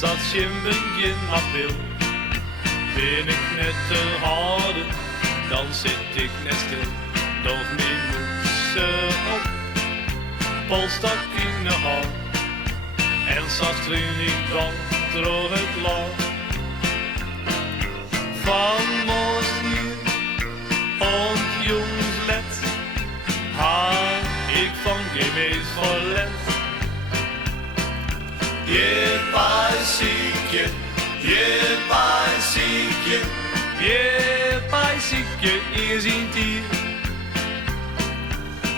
zat je in begin april. Ben ik net te harde, dan zit ik net stil. Doch mijn moeder op, polstak in de hand. En zacht niet van door het land. Van morgens hier, und jongens let, haar ik van gemees verlet. Je paisiekje, je paisiekje, je paisiekje is in tier.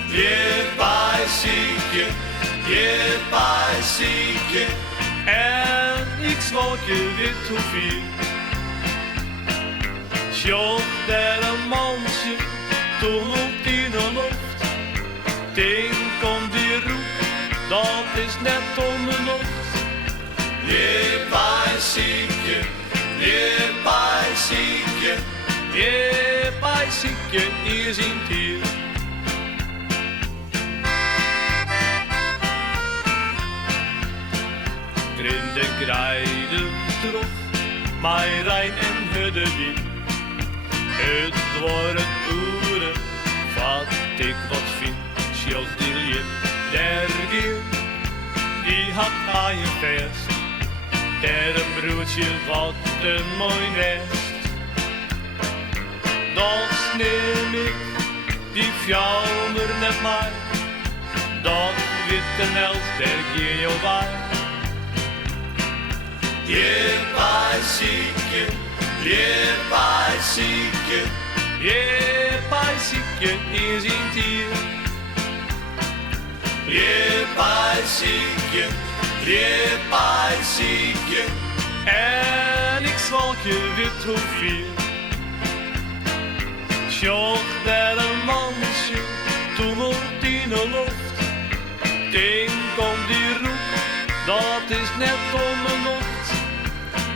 Je paisiekje, je paisiekje, en ik zwalk je wit hoe vier. Sjoch der een mansje, toen op in de lucht. Ding komt die roep, dat is net om de lucht. Je paisiekje, je paisiekje, je paisiekje is in tier. In de krijde terug, mijn Rijn en Huddewien. Het wordt uren, wat ik wat vind. Sjoch die liep, der gier, die had hij een vest. Der een broertje, wat een mooi nest. Dat neem ik, die fjouwer net mij. Dat witte nels, der gier jou bij. Je paisiekje, je paisiekje, je paisiekje is in tier. Je paisiekje, je paisiekje, en ik zwalk je wit hoe vier. Sjoch der een mansje, tumult in de lucht. Ding komt die roep, dat is net om de lucht.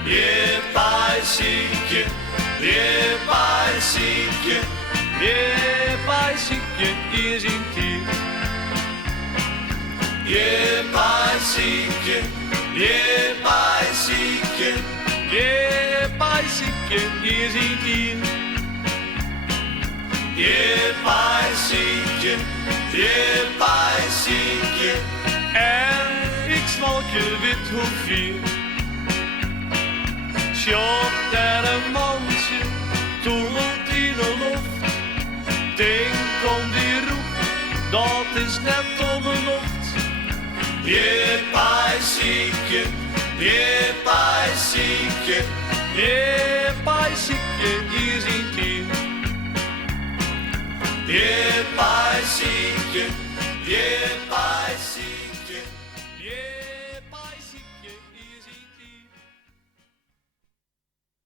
Je paisiekje, je paisiekje, je paisiekje is in tier. Je paisiekje, je paisiekje, je paisiekje is in tier. Je paisiekje, je paisiekje, en ik zwalk je wit hoe vier. Sjoch der een mansje, tumult in de lucht. Ding komt die roep, dat is net om de lucht. Je paisiekje, je paisiekje, je paisiekje is in tier. Je paisiekje, je paisiekje.